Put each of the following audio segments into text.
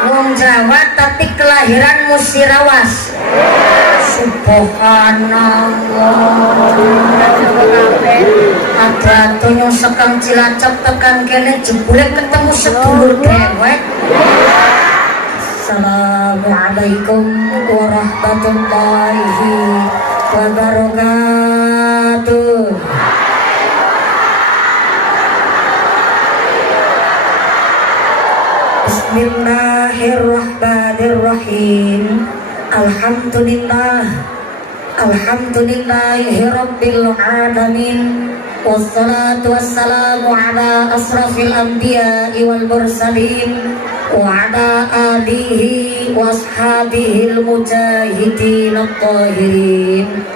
Wong Jawa tapi kelahiran Musirawas. Subhanallah. Ada tonyo sekang Cilacap tekan kene jebule ketemu sedulur dewek. Assalamualaikum warahmatullahi wabarakatuh. Bismillahirrahmanirrahim. Alhamdulillahirabbil alamin. Wassalatu wassalamu ala asrafil anbiya'i wal mursalin wa ala alihi wa ashabihil mujahidin at-tahirin.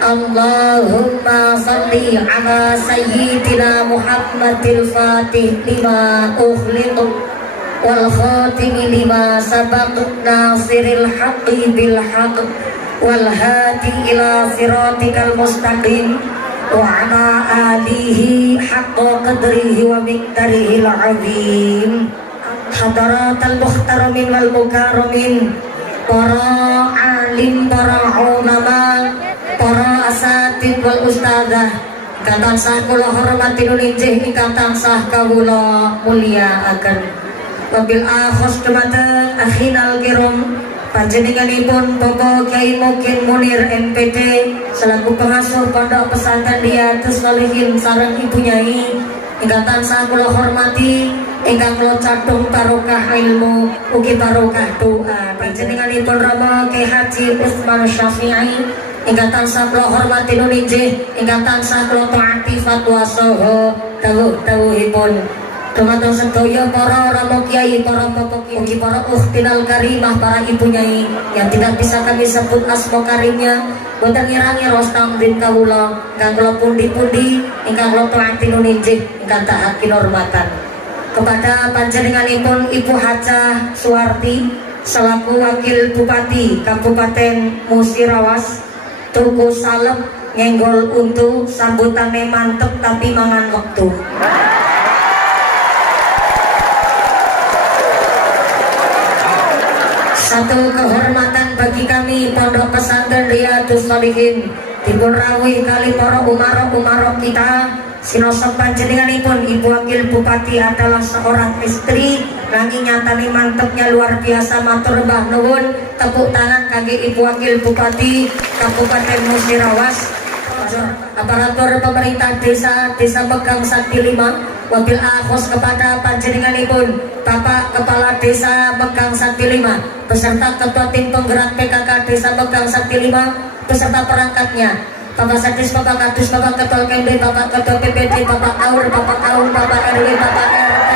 Allahumma salli ala sayyidina Muhammadil Fatih lima ukhliq wal khatimi lima sabaq nasiril haqqi bil haqq wal hadi ila siratikal mustaqim wa ala alihi haqqa qadrihi wa miqdarihil azim. Hadaratal muhtaramin wal mukarramin, para alim, para ulama, para asatid wal ustadzah, ingkang tansah kula hormati nulinjih, ingkang tansah kawula mulyakaken. Wabil akhos dumateng akhinal kiram, panjenenganipun Bapak Kyai Mukin Munir MPD selaku pengasuh Pondok Pesantren Riyadhus Shalihin sareng Ibu Nyai ingkang tansah kula hormati, ingkang kula cadung barokah ilmu ugi barokah doa. Panjenenganipun Rama Kyai Haji Utsman Syafi'i ingkang tansah kula hormati nulinjih, ingkang tansah kula taati fatwa saha dawuh-dawuhipun. Dumateng sedaya para rama kiai, para bapak kiai, ugi para ukhtinal karimah, para ibu nyai yang tidak bisa kami sebut asma karimnya, boten ngira-ngira tamrin kawula ingkang kula pundi-pundi, ingkang kula taati nuninjih, ingkang taat kinurmatan. Kepada panjenenganipun Ibu Hajah Suwarti selaku Wakil Bupati Kabupaten Musirawas, tuku salep nyenggol untu, sambutane mantep tapi mangan wektu. Satu kehormatan bagi kami Pondok Pesantren Riyadhus Shalihin dipun rawuh kali para umarok kita. Sinosok panjenenganipun Ibu Wakil Bupati adalah seorang istri, nanging nyatane mantepnya luar biasa. Matur mbah nuwun, tepuk tangan kangge Ibu Wakil Bupati Kabupaten Musirawas. Aparatur pemerintah desa Megang Sakti 5. Wabil akhos kepada panjenenganipun Bapak Kepala Desa Megang Sakti 5 beserta Ketua Tim Penggerak PKK Desa Megang Sakti 5 beserta perangkatnya, Bapak Sekdes, Bapak Kadus, Bapak Ketua KMD, Bapak Ketua PPD, Bapak Aur, Bapak RW, Bapak RT.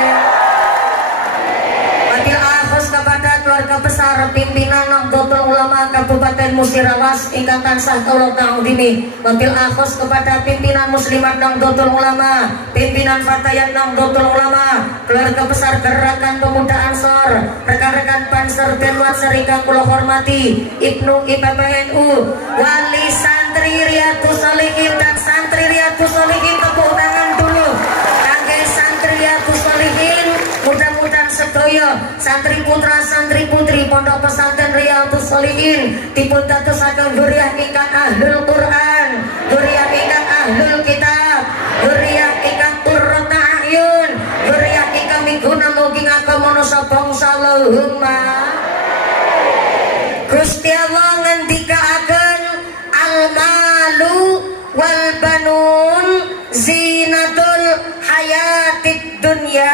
Wabil akhos kepada keluarga besar pimpinan Nahdlatul Ulama Kabupaten Musirawas ingkang tansah kula kaudimi. Wabil akhos kepada pimpinan Muslimat Nahdlatul Ulama, pimpinan Fatayat Nahdlatul Ulama, keluarga besar Gerakan Pemuda Ansor, rekan-rekan Banser dan Wasser ingkang kula hormati, Ibnu IPPNU, wali santri Riyadhus Shalihin dan santri Riyadhus Shalihin, tepuk tangan dulu kangge santri Riyadhus Shalihin. Mudah-mudahan sedaya santri putra santri putri Pondok Pesantren Riyadhus Shalihin dipun dadosaken dzurriyyah ingkang ahlul Quran, dzurriyyah ingkang ahlul kitab, dzurriyyah ingkang qurrata a'yun, dzurriyyah ingkang miguna mugi ngakomono sabangsa. Allahumma. Gusti Allah ngendikaaken al-malu wal banun zinatul hayatid dunya.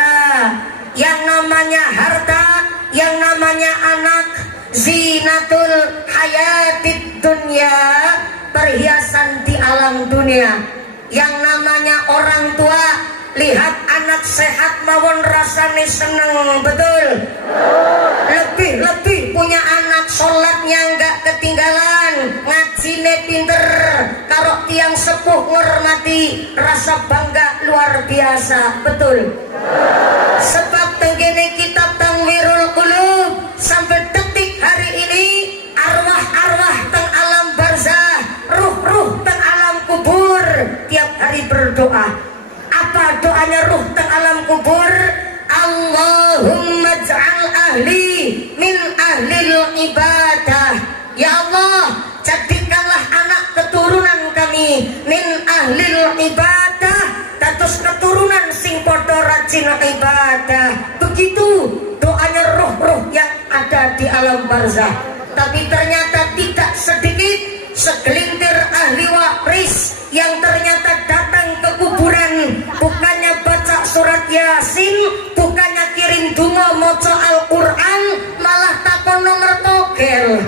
Yang namanya harta, yang namanya anak, zinatul hayatid dunya, perhiasan di alam dunia. Yang namanya orang tua, lihat anak sehat mawon rasane seneng, betul? Lebih punya anak sholatnya nggak ketinggalan, ngajine pinter, karo tiang sepuh ngormati, rasa bangga luar biasa, betul? Sebab tenggene kitab Tanwirul Qulub sampai detik hari ini arwah-arwah teng alam barzah, ruh-ruh teng alam kubur tiap hari berdoa. Apa doanya ruh teng alam kubur? Allahumma ja'al ahli ahlil ibadah. Ya Allah, jadikanlah anak keturunan kami min ahlil ibadah, dados keturunan sing padha rajin ibadah. Begitu doanya roh-roh yang ada di alam barzah. Tapi ternyata tidak sedikit segelintir ahli waris yang ternyata datang ke kuburan, bukannya baca surat Yasin, bukannya kirim donga maca Al-Quran, malah takon nomor togel.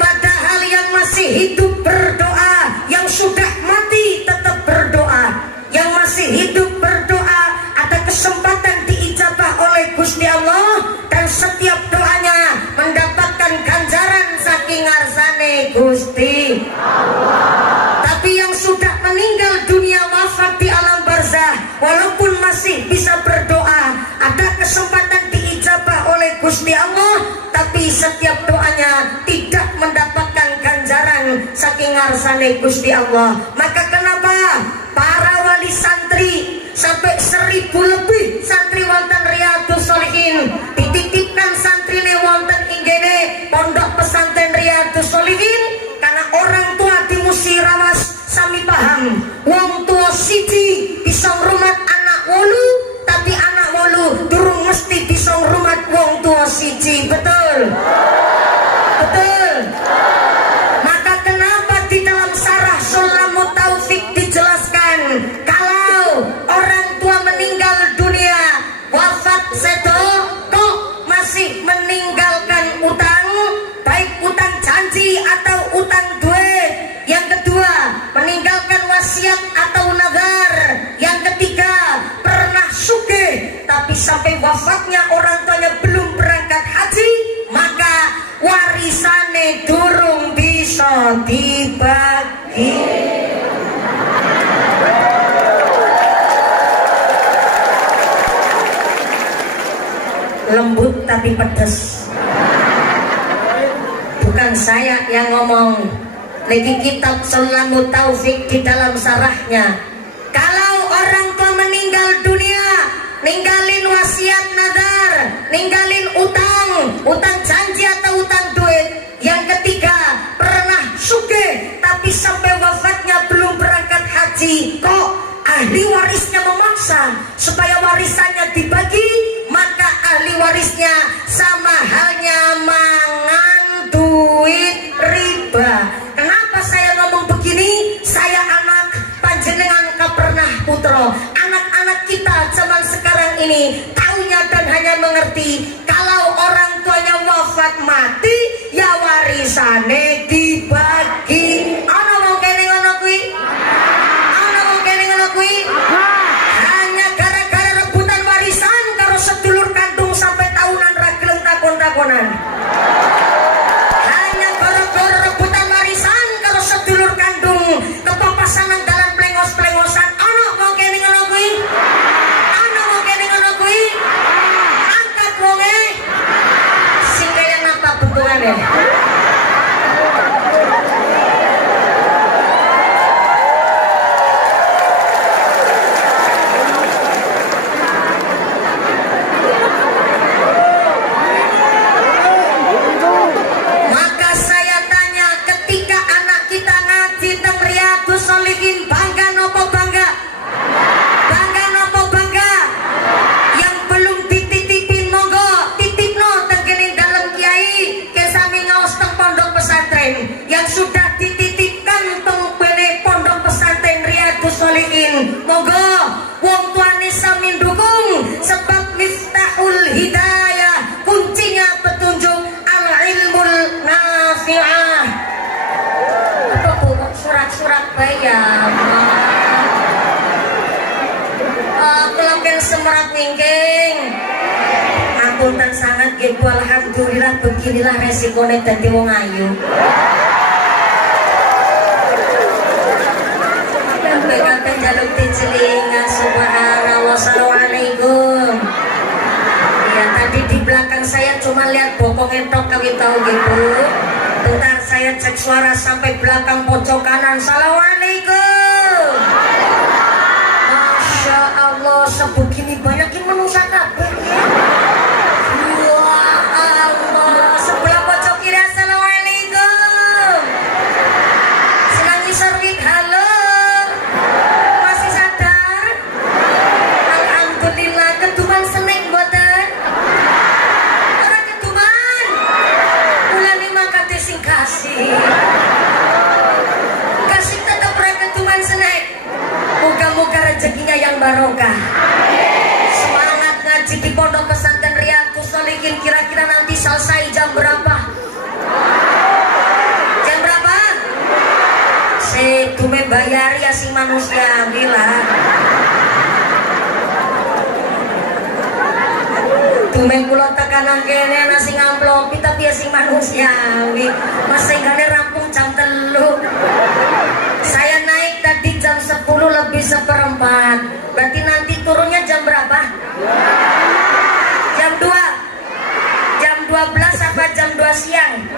Padahal yang masih hidup berdoa, yang sudah mati tetap berdoa, yang masih hidup berdoa, ada kesempatan diijabah oleh Gusti Allah, dan setiap doanya mendapatkan ganjaran saking ngarsane Gusti Allah. Tapi yang sudah meninggal dunia, wafat di alam barzah, walaupun masih bisa berdoa, ada kesempatan diijabah oleh Gusti Allah, tapi setiap doanya tidak mendapatkan ganjaran saking ngarsane Gusti Allah. Maka kenapa para wali santri sampai 1000 lebih santri wonten Riyadhus Shalihin dititipkan santrine wonten inggene pondok pesantren Riyadhus Shalihin? Karena orang tua di Musirawas sami paham, wong tua siji bisa ngrumat anak wolu, tapi anak wolu durung mesti bisa ngrumat wong tua siji. Betul? Betul? Maka kenapa di dalam Syarah Sulamut Taufik dijelaskan, kalau orang tua meninggal dunia, wafat sedo, kok masih meninggalkan utang, baik utang janji atau utang duit. Yang kedua, meninggalkan wasiat atau nazar. Yang ketiga, pernah sugih tapi sampai wafatnya orang tuanya belum berangkat haji, maka warisane durung bisa dibagi. Lembut tapi pedas. Bukan saya yang ngomong, lagi kitab Sulamut Taufik di dalam sarahnya. Kalau orang tua meninggal dunia, ninggalin wasiat nazar, ninggalin utang janji atau utang duit. Yang ketiga, pernah sugih tapi sampai wafatnya belum berangkat haji, kok ahli warisnya memaksa supaya warisannya dibagi, maka ahli warisnya sama halnya mangan duit riba. Kenapa saya ngomong begini? Saya anak panjenengan pernah putro. Anak-anak kita zaman sekarang ini taunya dan hanya mengerti kalau orang tuanya wafat mati, ya warisane dibagi. Ana mau kene ngono kuwi? Ana mau kene ngono kuwi? Hanya gara-gara rebutan warisan karo sedulur kandung sampai tahunan ra gelem takon-takonan. Hanya gara-gara rebutan warisan karo sedulur kandung kepapasanan dalam plengos-plengosan. Ana mau kene ngono kuwi? Ana mau kene ngono kuwi? Angkat wonge. Sing kaya napa bentukane? Maka saya tanya, ketika anak kita ngaji teng Riyadhus Shalihin, bangga nopo bangga? Bangga nopo bangga? Yang belum dititipin monggo titipno teng kene dalem kiai, kesami ngaos teng pondok pesantren. Yang sudah dititipkan teng kene pondok pesantren Riyadhus Shalihin, monggo wong tuane sami dukung, sebab miftahul hidayah, kuncinya petunjuk al-ilmul nafi'ah. Apa bu surat-surat bayam? Kelompen semerat ningking. Ngapunten sangat gitu, alhamdulillah beginilah resikonya dadi wong ayu. Kabeh jaluk dicelingan. Subhanallah. Assalamualaikum. Ya, tadi di belakang saya cuma lihat bokongnya tok, kami tahu gitu. Bentar saya cek suara sampai belakang pojok kanan. Assalamualaikum. Masya Allah, sebegini banyak yang menungsa kabeh. barokah. Semangat ngaji di Pondok Pesantren Riyadhus Shalihin. Kira-kira nanti selesai jam berapa? Jam berapa? Tume bayar ya si manusia bilang. Tume kula tekanan kene nasi ngamplopi tapi ya si manusiawi. Masih kane rampung jam 3. Saya naik tadi jam 10 lebih 1/4. Berarti nanti turunnya jam berapa? Jam 2. Jam 12 apa jam 2 siang?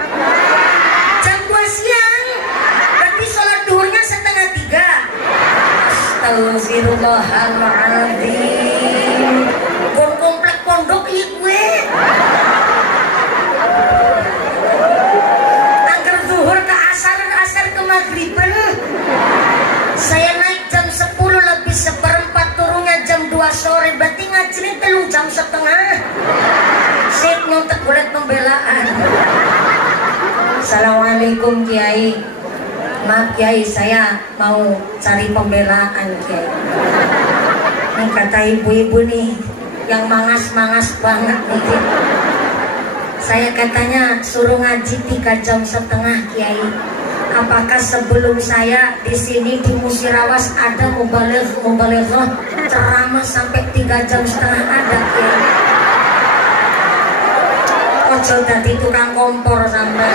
Jam 2 siang. Berarti sholat duhurnya 2:30. Astagfirullahaladzim. Komplek pondok gue. Angker zuhur ke asar ke maghriban. Saya naik jam 10 lebih 1/4, turunnya jam 2 sore. Berarti ngajinya 3 jam setengah. Sip nyontek bulat pembelaan. Assalamualaikum Kiai. Maaf Kiai, saya mau cari pembelaan Kiai. Ini kata ibu-ibu nih yang mangas-mangas banget nih. Saya katanya suruh ngaji 3,5 jam Kiai. Apakah sebelum saya di sini di Musirawas ada mubalighah ceramah sampai 3,5 jam ada Kiai? Ojo dadi tukang kompor sampai.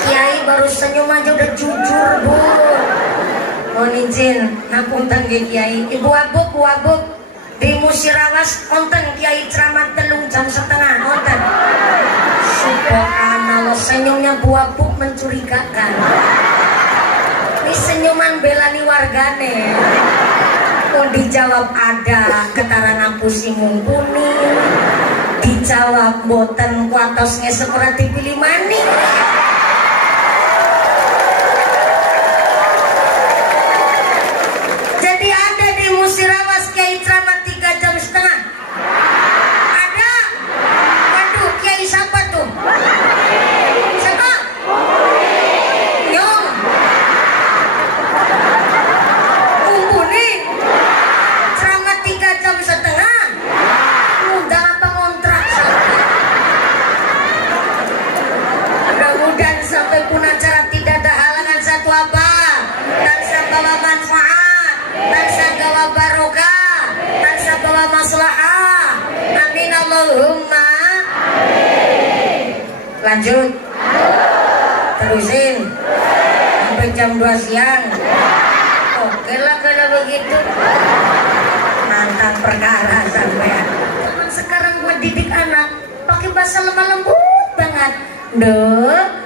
Kiai baru senyum aja udah jujur bu. Mohon izin ngapunten Kiai. Ibu abuk di Musirawas konten Kiai ceramah 3,5 jam konten. Subhanallah, senyumnya Bu Abuk mencurigakan. Ini senyuman belani wargane. Oh dijawab ada ketarangan pusing mumpuni. Dijawab boten kuatos ngeseperti pilih maning. Jadi ada di Musirawas Kiai ceramah 3,5 jam. Ada. Waduh, Kiai siapa tuh? Siapa? Nyong. Mumpuni. Ceramah 3,5 jam. Undang apa ngontrak sampai. Mudah-mudahan sampai pun acara tidak ada halangan satu apa. Tansa bawa manfaat, tansa bawa barokah, tansa bawa maslahah. Amin Allahumma. Lanjut. Terusin sampai jam 2 siang. Oke lah kalau begitu. Mantap perkara sampean. Zaman sekarang buat didik anak pakai bahasa lemah lembut banget.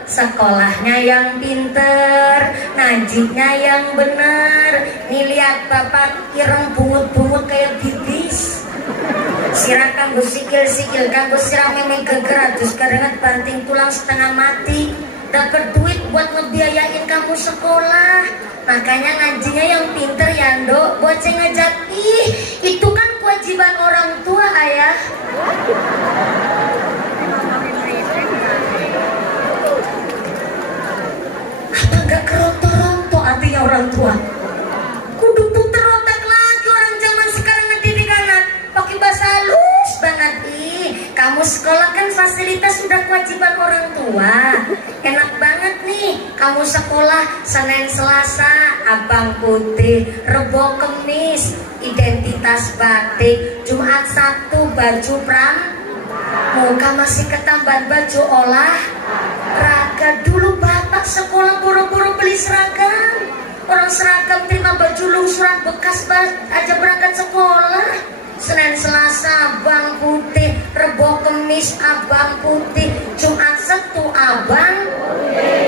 Sekolahnya yang pinter, ngajinya yang benar. Nih lihat bapak ireng bungut-bungut kayak bibis. Sirah kanggo sikil-sikil, kanggo sirah memang geger, terus karengat banting tulang setengah mati. Dapat duit buat ngebiayain kamu sekolah. Makanya ngajinya yang pinter ya Ndok. Buat saya ngajak, itu kan kewajiban orang tua ayah. Apa gak keronto-ronto artinya orang tua? Kudu puter otak lagi orang zaman sekarang ngedidik anak pakai bahasa halus banget. Kamu sekolah kan fasilitas sudah kewajiban orang tua. Enak banget nih, kamu sekolah Senin Selasa abang putih, Rebo Kemis identitas batik, Jumat Sabtu baju pramuka, masih ketambahan baju olahraga. Dulu bapak sekolah boro-boro beli seragam. Orang seragam terima baju lungsuran bekas aja berangkat sekolah. Senin Selasa abang putih, Rebo Kemis abang putih, Jumat Sabtu abang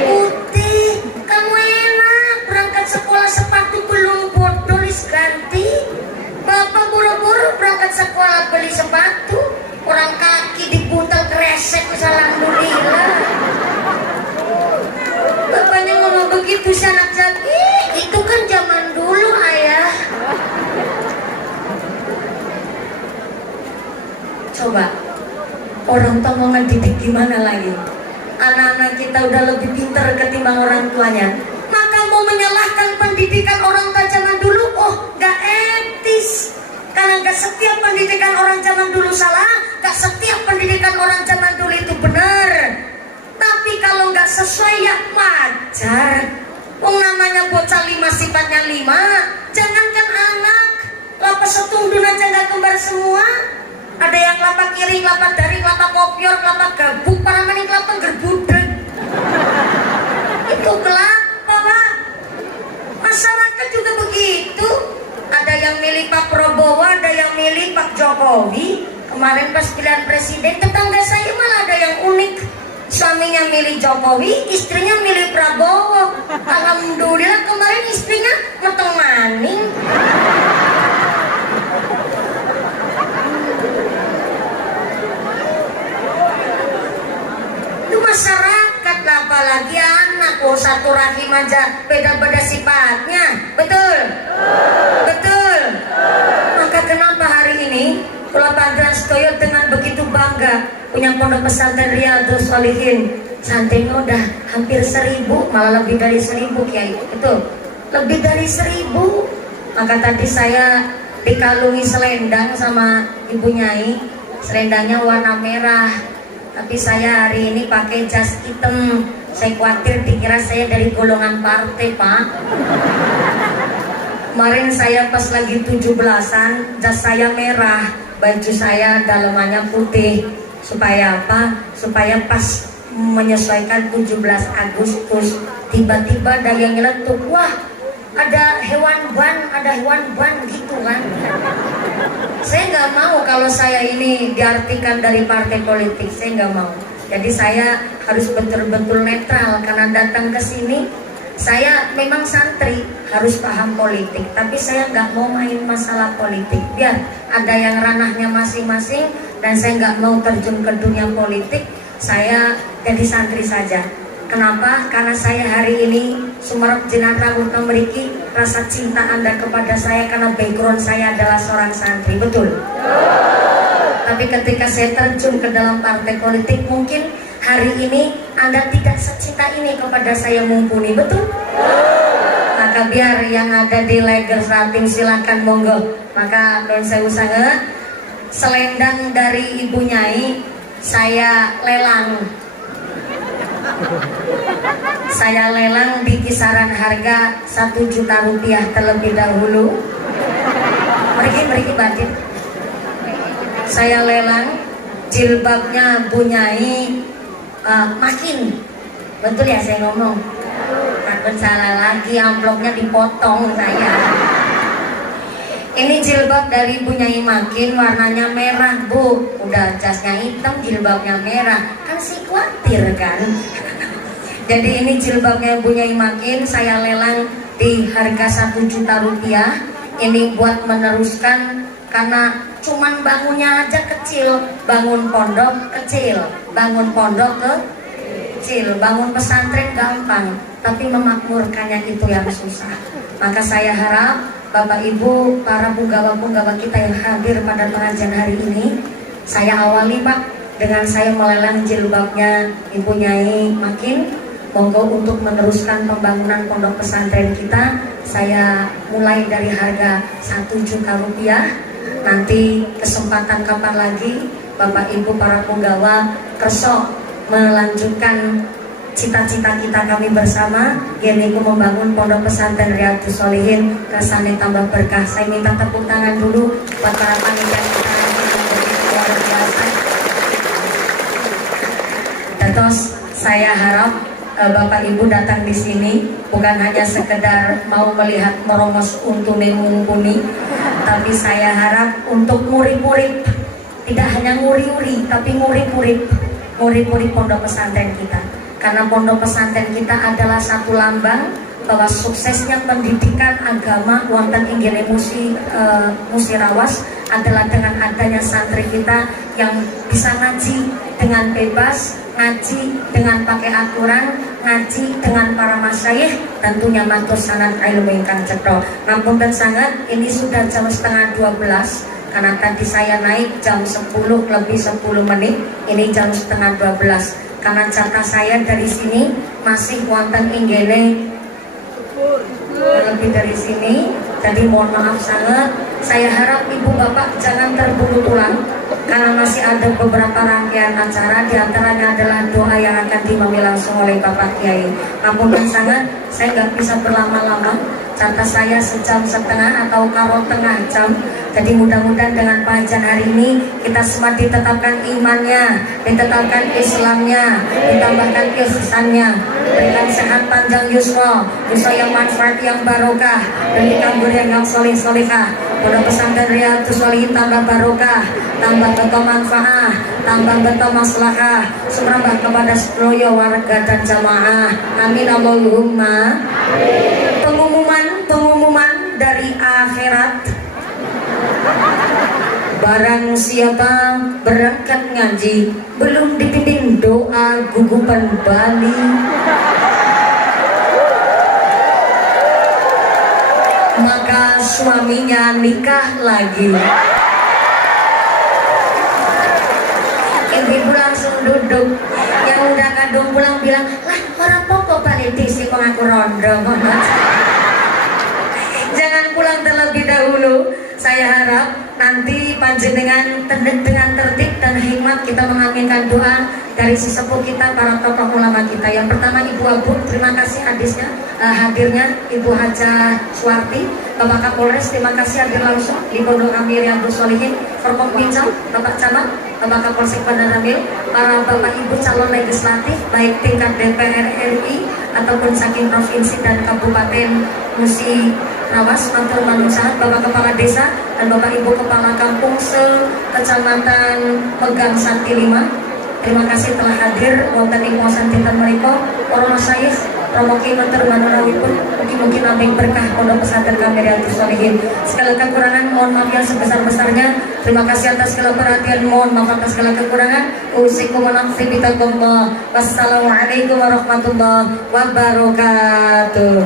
putih. Kamu enak berangkat sekolah sepatu belum bordolis ganti. Bapak buru-buru berangkat sekolah beli sepatu, orang kaki diputar kresek alhamdulillah. Bapaknya ngomong begitu sanak itu kan zaman dulu ayah. Coba orang tua mau ngedidik gimana lagi? Anak-anak kita udah lebih pintar ketimbang orang tuanya. Maka mau menyalahkan pendidikan orang tua zaman dulu, oh gak Karena gak setiap pendidikan orang zaman dulu salah, gak setiap pendidikan orang zaman dulu itu benar. Tapi kalau gak sesuai ya wajar. Wong namanya bocah 5 sifatnya 5. Jangankan anak, lapas setundun aja gak kembar semua. Ada yang kelapa kiri, kelapa dari, kelapa kopior, kelapa gabuk, para maning kelapa gerbudek. Itu kelapa, Pak. Masyarakat juga begitu. Ada yang milih Pak Prabowo, ada yang milih Pak Jokowi. Kemarin pas pilihan presiden, tetangga saya malah ada yang unik. Suaminya milih Jokowi, istrinya milih Prabowo. Alhamdulillah kemarin istrinya meteng maning. Itu masyarakat lah, apalagi anak. Oh, satu rahim aja beda-beda sifatnya. Betul? Betul. Maka kenapa hari ini Kula Padran Stoyo dengan begitu bangga punya pondok pesantren Riyadhus Shalihin. Santrinya udah hampir 1000, malah lebih dari 1000 Kiai. Betul? Lebih dari 1000. Maka tadi saya dikalungi selendang sama Ibu Nyai. Selendangnya warna merah. Tapi saya hari ini pakai jas hitam. Saya khawatir dikira saya dari golongan partai, Pak. Kemarin saya pas lagi 17-an, jas saya merah, baju saya dalamannya putih. Supaya apa? Supaya pas menyesuaikan 17 Agustus. Tiba-tiba ada yang nyeletuk, wah ada hewan ban gitu kan. Saya nggak mau kalau saya ini diartikan dari partai politik, saya nggak mau. Jadi saya harus betul-betul netral karena datang ke sini. Saya memang santri, harus paham politik, tapi saya nggak mau main masalah politik. Biar ada yang ranahnya masing-masing dan saya nggak mau terjun ke dunia politik. Saya jadi santri saja. Kenapa? Karena saya hari ini sumerep jenaka untuk memiliki rasa cinta Anda kepada saya karena background saya adalah seorang santri. Betul? Tapi ketika saya terjun ke dalam partai politik, mungkin hari ini Anda tidak secinta ini kepada saya mumpuni. Betul? Maka biar yang ada di Legers Rating silakan monggo. Maka don saya usaha selendang dari Ibu Nyai saya lelang. Saya lelang di kisaran harga 1 juta rupiah terlebih dahulu. Meriki batin. Saya lelang jilbabnya Bu Nyai makin. Betul ya saya ngomong? Takut salah lagi, amplopnya dipotong saya. Ini jilbab dari Bu Nyai Makin, warnanya merah, Bu. Udah jasnya hitam, jilbabnya merah. Kan sih khawatir kan. Jadi ini jilbabnya Bu Nyai Makin, saya lelang di harga 1 juta rupiah. Ini buat meneruskan, karena cuman bangunnya aja kecil. Bangun pondok kecil, bangun pondok kecil, bangun pesantren gampang, tapi memakmurkannya itu yang susah. Maka saya harap Bapak Ibu, para punggawa-punggawa kita yang hadir pada pengajian hari ini, saya awali Pak dengan saya melelang jilbabnya Ibu Nyai Makin. Monggo untuk meneruskan pembangunan pondok pesantren kita, saya mulai dari harga 1 juta rupiah. Nanti kesempatan kapan lagi Bapak Ibu para punggawa kerso melanjutkan cita-cita kita kami bersama, yaitu membangun pondok pesantren Riyadhus Shalihin kersane tambah berkah. Saya minta tepuk tangan dulu buat para panitia kita yang begitu luar biasa. Terus saya harap Bapak Ibu datang di sini bukan hanya sekedar mau melihat merongos untune mumpuni, tapi saya harap untuk ngurip-ngurip, tidak hanya nguri-nguri, tapi ngurip-ngurip pondok pesantren kita. Karena pondok pesantren kita adalah satu lambang bahwa suksesnya pendidikan agama wonten inggih musirawas adalah dengan adanya santri kita yang bisa ngaji dengan bebas, ngaji dengan pakai aturan, ngaji dengan para masyayikh, tentunya matur sanad ilmu ingkang cetha. Ngapunten sangat, ini sudah jam setengah 12 karena tadi saya naik jam 10 lebih 10 menit, ini jam setengah 12. Karena jatah saya dari sini masih wonten inggene lebih dari sini. Jadi mohon maaf sangat. Saya harap ibu bapak jangan terburu tulang karena masih ada beberapa rangkaian acara, diantaranya adalah doa yang akan diimami langsung oleh Bapak Kiai. Ampun sangat, saya nggak bisa berlama-lama. Catat saya sejam setengah atau karo tengah jam. Jadi mudah-mudahan dengan pengajian hari ini kita semua ditetapkan imannya, ditetapkan Islamnya, ditambahkan ihsannya, berikan sehat panjang yusra, yusra yang manfaat yang barokah, dan dikabur yang soleh-solehah. Pondok pesantren Riyadhus Shalihin tambah barokah, tambah beto manfaat, tambah beto maslahah, sumrambah kepada seluruh warga dan jamaah. Amin Allahumma. Pengumuman dari akhirat. Barang siapa berangkat ngaji belum dipimpin doa gugupan Bali, maka suaminya nikah lagi. Ibu langsung duduk. Yang udah kadung pulang bilang, lah orang pokok balik disi pengaku rondo. Jangan pulang terlebih dahulu. Saya harap nanti panjenengan dengan tertib dan hikmat kita mengaminkan doa dari sesepuh kita, para tokoh ulama kita. Yang pertama Ibu Abu, terima kasih hadirnya Ibu Hajah Suwarti. Bapak Kapolres, terima kasih hadir langsung di Pondok Kami Riyadhus Shalihin. Forkopimda, Bapak Camat, Bapak Kapolsek Bandar Lampung, para Bapak Ibu calon legislatif baik tingkat DPR RI ataupun saking provinsi dan kabupaten Musi Rawas, Mantul Manungsahat, Bapak Kepala Desa dan Bapak Ibu Kepala Kampung se-Kecamatan Megang Santi 5. Terima kasih telah hadir wonten ing waosan dinten menika. Para masyayikh Romo Ki Matur Manurawipun mungkin naming berkah Pondok Pesantren Kami Riyadhus Shalihin. Segala kekurangan mohon maaf yang sebesar-besarnya. Terima kasih atas segala perhatian, mohon maaf atas segala kekurangan. Usikum wa nafsi bitakumullah. Wassalamualaikum warahmatullahi wabarakatuh.